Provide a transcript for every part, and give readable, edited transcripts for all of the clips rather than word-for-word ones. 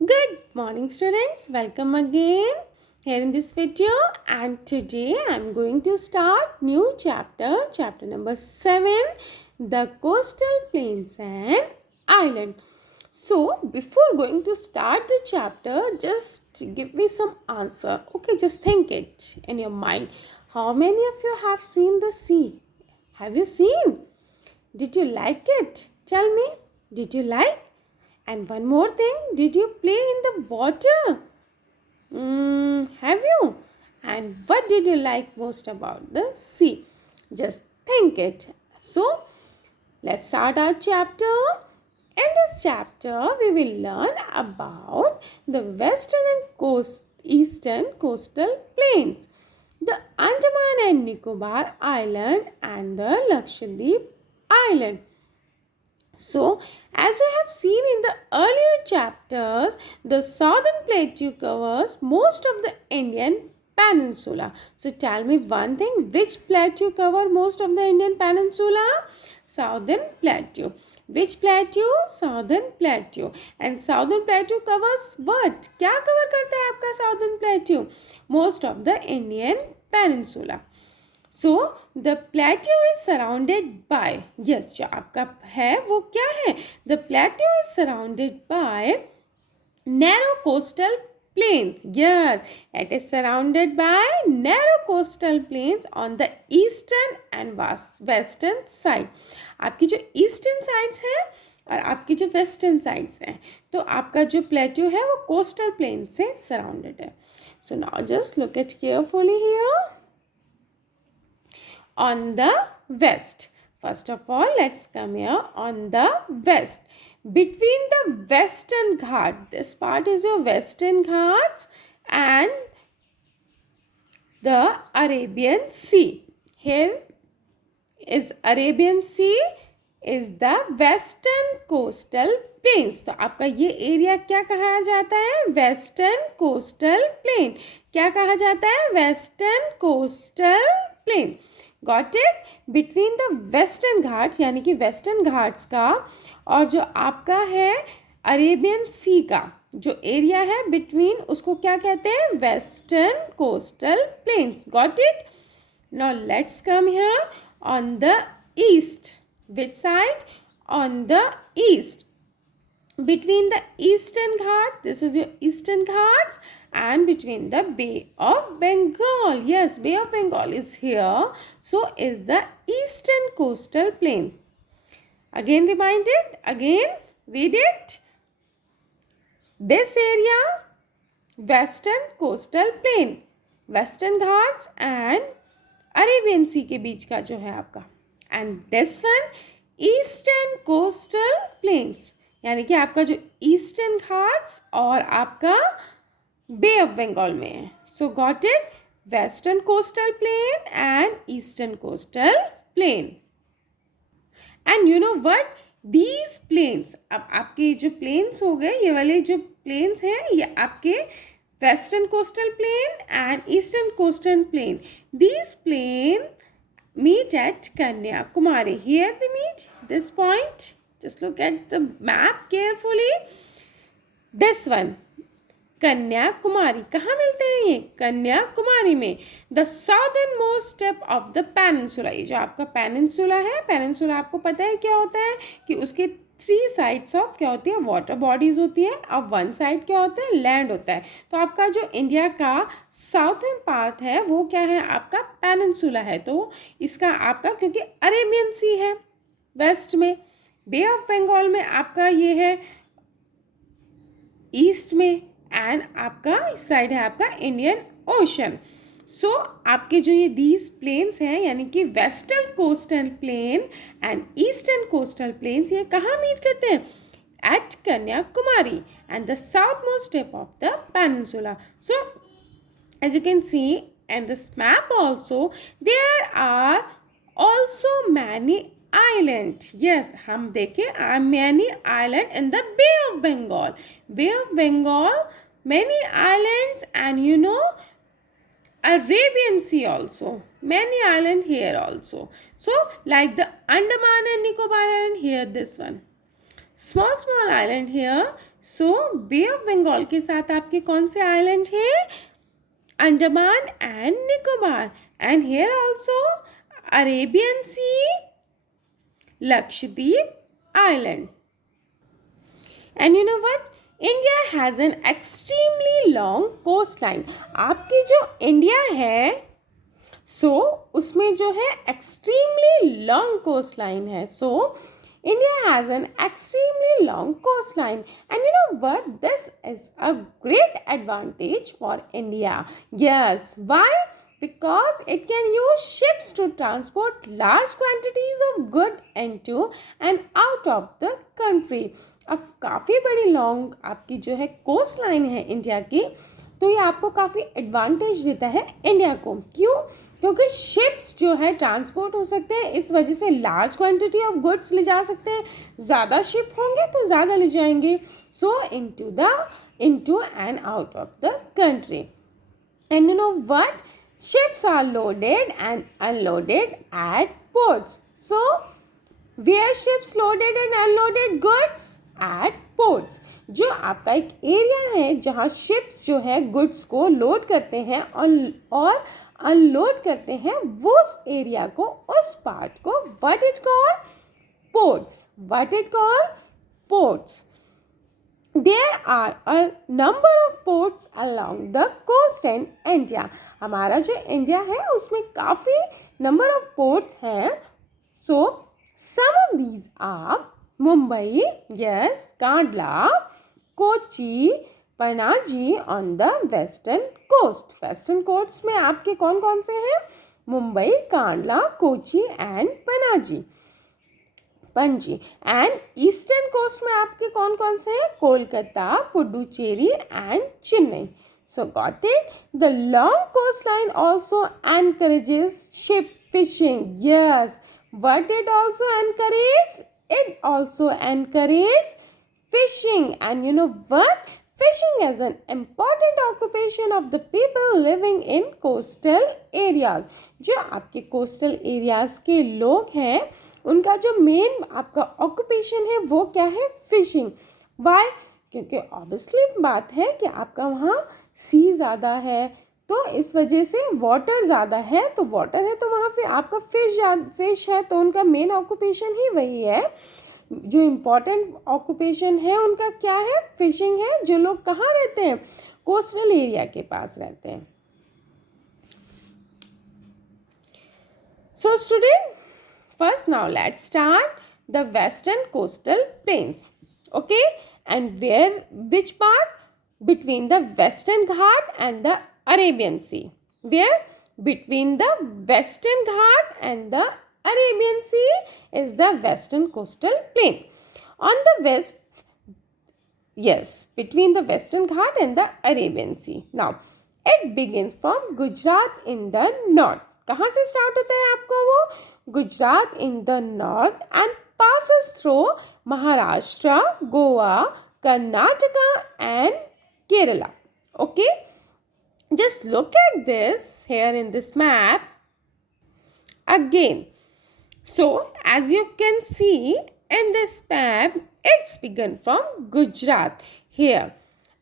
Good morning students, welcome again here in this video, and today I am going to start new chapter number 7, the coastal plains and island. So before going to start the chapter, just give me some answer. Okay, just think it in your mind. How many of you have seen the sea? Have you seen? Did you like it? Tell me, did you like? And one more thing, did you play in the water? Have you? And what did you like most about the sea? Just think it. So, let's start our chapter. In this chapter, we will learn about the western and eastern coastal plains, the Andaman and Nicobar Island, and the Lakshadweep Island. So, as you have seen in the earlier chapters, the southern plateau covers most of the Indian peninsula. So, tell me one thing, which plateau cover most of the Indian peninsula? Southern plateau. Which plateau? Southern plateau. And southern plateau covers what? क्या cover करता है आपका southern plateau? Most of the Indian peninsula. So the plateau is surrounded by, yes जो आपका है वो क्या है, the plateau is surrounded by narrow coastal plains. Yes, it is surrounded by narrow coastal plains on the eastern and western side. आपकी जो eastern sides है और आपकी जो western sides हैं, तो आपका जो plateau है वो coastal plains से surrounded है. So now just look at carefully here. On the west, first of all, let's come here on the west. Between the western ghat, this part is your western ghats and the Arabian Sea. Here is Arabian Sea is the western coastal plains. तो आपका ये area क्या कहा जाता है? Western coastal plane. क्या कहा जाता है? Western coastal plane. Got it? Between the western Ghats यानी कि वेस्टर्न घाट्स का और जो आपका है अरेबियन सी का जो एरिया है बिटवीन, उसको क्या कहते हैं? Western coastal planes. Got it? Now let's come here on the east. Which side? On the east. Between the eastern ghats, this is your eastern ghats, and between the Bay of Bengal, yes, Bay of Bengal is here, so is the eastern coastal plain. Again reminded, again read it. This area, western coastal plain, western ghats and Arabian Sea के बीच का जो है आपका, and this one eastern coastal plains, यानी कि आपका जो eastern Ghats और आपका बे ऑफ बंगाल में है. So got it? Western coastal plain and eastern coastal plain. And you know what, these plains, अब आपके जो प्लेन्स हो गए, ये वाले जो प्लेन्स हैं ये आपके western coastal plain and eastern coastal plain. These plain meet at Kanyakumari. Here they meet, this point. Just look at the map carefully. This one, Kanyakumari. कहाँ मिलते हैं ये? कन्याकुमारी में. The southern most step of the peninsula. ये जो आपका peninsula है, peninsula आपको पता है क्या होता है कि उसके 3 साइड्स ऑफ क्या होती है? वाटर बॉडीज होती है, और 1 साइड क्या होता है? लैंड होता है. तो आपका जो इंडिया का साउथर्न पार्ट है वो क्या है? आपका पेनिनसुला है. तो इसका आपका, क्योंकि अरेबियन सी है वेस्ट में, बे ऑफ बंगाल में आपका ये है ईस्ट में, एंड आपका साइड है आपका इंडियन ओशन. सो आपके जो ये दीज प्लेन्स हैं यानी कि western coastal plain and eastern coastal plains, ये कहाँ मीट करते हैं? At Kanyakumari and the south most tip of the peninsula. So as you can see and this map also, there are also many island. Yes, हम देखें many island in the Bay of Bengal. Bay of Bengal, many islands, and you know Arabian Sea also. Many island here also. So like the Andaman and Nicobar Island, here this one. Small small island here. So bay of Bengal के साथ आपके कौन से island हैं? Andaman and Nicobar. And here also Arabian sea, Lakshadweep island. And you know what, India has an extremely long coast line. आपकी जो India है उसमें जो है एक्सट्रीमली लॉन्ग कोस्ट लाइन है. India has an extremely long coastline, and you know what? This is a great advantage for India. Yes, why? Because it can use ships to transport large quantities of goods into and out of the country. अब काफ़ी बड़ी long आपकी जो है coast line है India की, तो ये आपको काफ़ी एडवांटेज देता है इंडिया को. क्यों? क्योंकि शिप्स जो है ट्रांसपोर्ट हो सकते हैं, इस वजह से लार्ज क्वांटिटी ऑफ गुड्स ले जा सकते हैं. ज़्यादा शिप होंगे तो ज़्यादा ले जाएंगे. सो into and out of the country. And you know what, ships are loaded and unloaded at ports. So where ships loaded and unloaded goods? At ports. जो आपका एक एरिया है जहाँ शिप्स जो है गुड्स को लोड करते हैं और अनलोड करते हैं, वो उस एरिया को, उस पार्ट को what it called? Ports. What it called? Ports. There are a number of ports along the coast in India. हमारा जो इंडिया है उसमें काफ़ी number of ports हैं. So some of these are Mumbai, yes, Kandla, Kochi, Panaji on the western coast. Western coast में आपके कौन कौन से हैं? Mumbai, Kandla, Kochi and Panaji, Panaji. And eastern coast में आपके कौन कौन से हैं? Kolkata, Puducherry and Chennai. So got it? The long coastline also encourages ship fishing. Yes. What it also encourages? It also encourages fishing. And you know what? Fishing is an important occupation of the people living in coastal areas. जो आपके coastal areas के लोग हैं, उनका जो main आपका occupation है वो क्या है? फिशिंग. वाई? क्योंकि ऑब्वियसली बात है कि आपका वहाँ सी ज़्यादा है, तो इस वजह से वाटर ज़्यादा है, तो वाटर है तो वहाँ फिर आपका फिश है, तो उनका मेन ऑक्यूपेशन ही वही है. जो इम्पोर्टेंट ऑक्यूपेशन है उनका क्या है? फिशिंग है. जो लोग कहाँ रहते हैं? कोस्टल एरिया के पास रहते हैं. So student, first now let's start the western coastal plains. Okay, and which part? Between the Western Ghat and the Arabian Sea. Where? Between the Western Ghat and the Arabian Sea is the western coastal plain. On the west, yes, between the Western Ghat and the Arabian Sea. Now, it begins from Gujarat in the north. कहाँ से start होता है आपको वो? Gujarat in the north and passes through Maharashtra, Goa, Karnataka and Kerala. Okay, just look at this here in this map again. So as you can see in this map, it's begun from Gujarat here.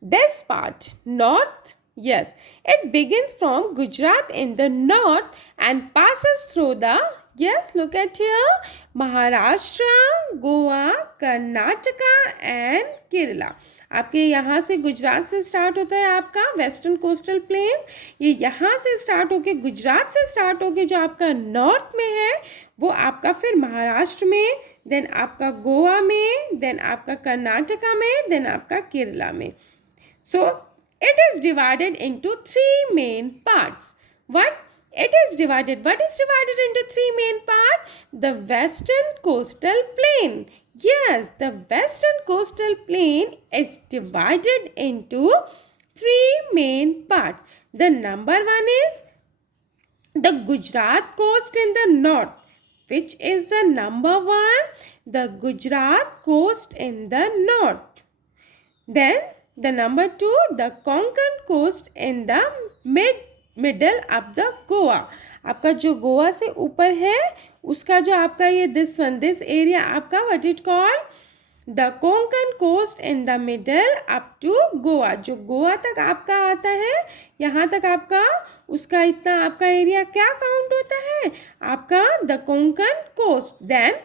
This part, north, yes, it begins from Gujarat in the north and passes through the, yes, look at here, Maharashtra, Goa, Karnataka and Kerala. आपके यहाँ से गुजरात से start होता है आपका western coastal plane. ये यहाँ से स्टार्ट होके, गुजरात से स्टार्ट होके जो आपका नॉर्थ में है वो आपका फिर महाराष्ट्र में, देन आपका गोवा में, देन आपका कर्नाटका में, देन आपका केरला में. सो it is divided into three main parts. What is divided into three main parts? The western coastal plain. Yes, the western coastal plain is divided into three main parts. The number one is the Gujarat coast in the north. Which is the number one? The Gujarat coast in the north. Then the number two, the Konkan coast in the middle of the Goa. आपका जो गोवा से ऊपर है उसका जो आपका ये this area आपका what it called? The Konkan coast in the middle up to Goa, जो गोवा तक आपका आता है, यहाँ तक आपका उसका इतना आपका एरिया क्या काउंट होता है, आपका the Konkan coast. Then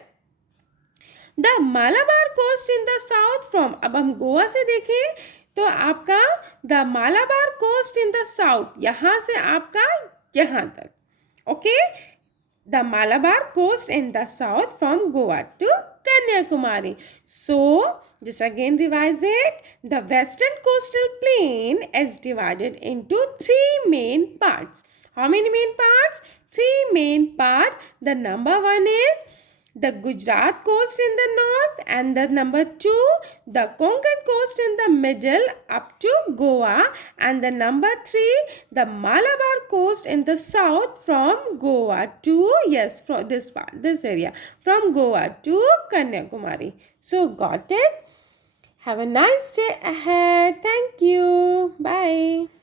the Malabar coast in the south from, अब हम गोवा से देखें तो आपका the Malabar coast in the south, यहाँ से आपका यहाँ तक, okay. The Malabar coast in the south from Goa to Kanyakumari. So, just again revise it. The western coastal plain is divided into three main parts. How many main parts? Three main parts. The number one is the Gujarat coast in the north, and the number two, the Konkan coast in the middle up to Goa, and the number three, the Malabar coast in the south from Goa to, yes, from this part, this area, from Goa to Kanyakumari. So got it? Have a nice day ahead. Thank you. Bye.